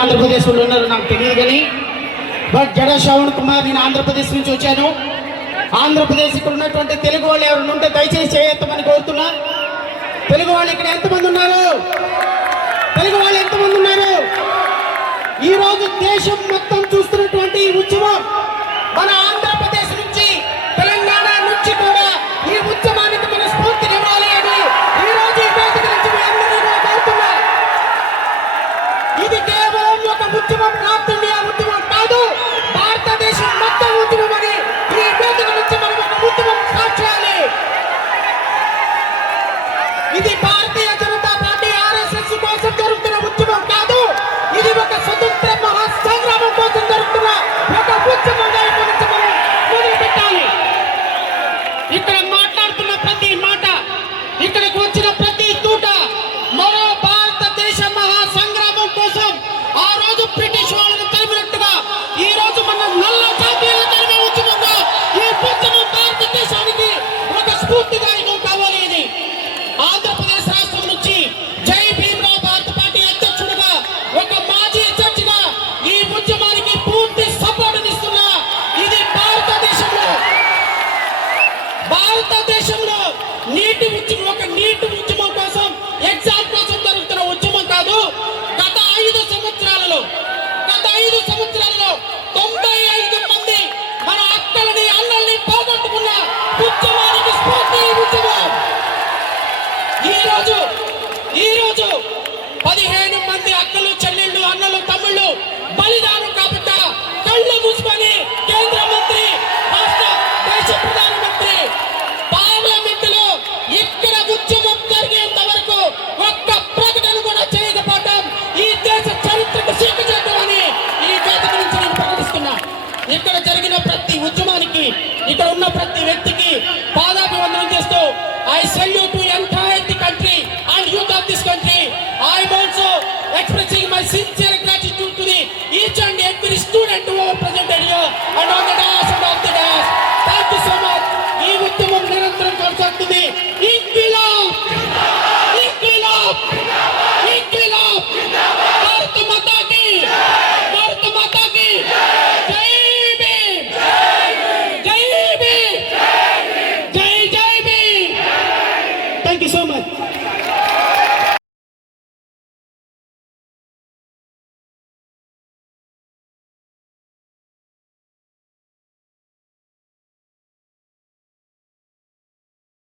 ఆంధ్రప్రదేశ్లో ఉన్నారో నాకు తెలియదు కానీ బట్ జడ శ్రవణ్ కుమార్, నేను ఆంధ్రప్రదేశ్ నుంచి వచ్చాను. ఆంధ్రప్రదేశ్ ఇక్కడ ఉన్నటువంటి తెలుగు వాళ్ళు ఎవరు ఉంటే దయచేసి చేయొత్తమని కోరుతున్నా. తెలుగు వాళ్ళు ఇక్కడ ఎంతమంది ఉన్నారు? తెలుగు వాళ్ళు ఎంతమంది ఉన్నారు? ఈ రోజు దేశం మొత్తం చూస్తున్నటువంటి ఈ ఉద్యమం మన ఆంధ్రప్రదేశ్ నుంచి, తెలంగాణ నుంచి కూడా ఈ ఉద్యమానికి మన స్ఫూర్తినివ్వాలి అని ఈ రోజు ఈ వేదిక నుంచి మీ అందరినీ కోరుతున్నా. ఇది కేవలం ఒక ఉద్యమం, నార్త్ ఇండియా ఉద్యమం కాదు, భారతదేశం మొత్తం ఉద్యమం అని ఈ వేదిక నుంచి మనం ఒక ఉద్యమం స్టార్ట్ చేయాలి. ఇది భారతీయ జనతా పార్టీ ఆర్ఎస్ఎస్ కోసం జరుగుతున్న ఉద్యమం కాదు, ఇది ఒక స్వతంత్ర మహాసంగ్రామం కోసం జరుగుతున్న ఒక ఉద్యమంగా మనం మొదలు పెట్టాలి. ఇక్కడ మాట్లాడుతున్న ప్రతి మాట, ఇక్కడికి వచ్చిన ప్రతి తూట మరో భారతదేశ మహాసంగ్రామం కోసం ఆ రోజు బ్రిటిష్ వాళ్ళను తరిమినట్టుగా ఈ రోజు మన నల్ల జాతీయులు తరిమే ఉద్యమంగా ఈ ఉద్యమం భారతదేశానికి ఒక స్ఫూర్తిదాయకం కావాలి. ఇది ఆంధ్రప్రదేశ్ రాష్ట్రం నుంచి జై భీమ్రావ్ భారత పార్టీ అధ్యక్షుడిగా, ఒక మాజీ జడ్జిగా ఈ ఉద్యమానికి పూర్తి సపోర్ట్ ఇస్తున్నా. ఇది భారతదేశంలో నీటి ఉద్యమం, ఒక నీటి ఉద్యమం కోసం, ఎగ్జామ్ కోసం జరుగుతున్న ఉద్యమం కాదు. గత 5 సంవత్సరాలలో 95 మంది మన అక్కలని అన్నల్ని పోగొట్టుకున్న ఉద్యమానికి స్ఫూర్తి ఈ ఉద్యమం. ఈ రోజు 15 మంది అక్కలు, చెల్లెళ్ళు, అన్నలు, తమ్ముళ్ళు బలిదానం కాబట్టి కళ్ళు మూసుకొని కేంద్ర మంత్రి, రాష్ట్ర దేశ ప్రధానమంత్రి పార్లమెంట్ లో ఇక్కడ ఉద్యమం జరిగేంత వరకు ఒక్క ప్రకటన కూడా చేయకపోవడం ఈ దేశ చరిత్రకు సిగ్గుచేటు అని ఈ వేదిక నుంచి నేను ప్రకటిస్తున్నా. ఇక్కడ జరిగిన ప్రతి ఉద్యమానికి, ఇక్కడ ఉన్న ప్రతి వ్యక్తికి పాదాభివందనం చేస్తూ I salute to entire the country and youth of this country. I am also expressing my sincere gratitude to the each and every student who are presented here and on the dais and off the dais. Thank you so much. ఈ ఉద్యమం నిరంతరం కొనసాగుతుంది. ఇంక్విలాబ్ ఇంక్విలాబ్ ఇంక్విలాబ్ భారత మాతా key భారత మాతా key జై భీమ్ జై భీమ్ జై జై Bhim. Thank you so much.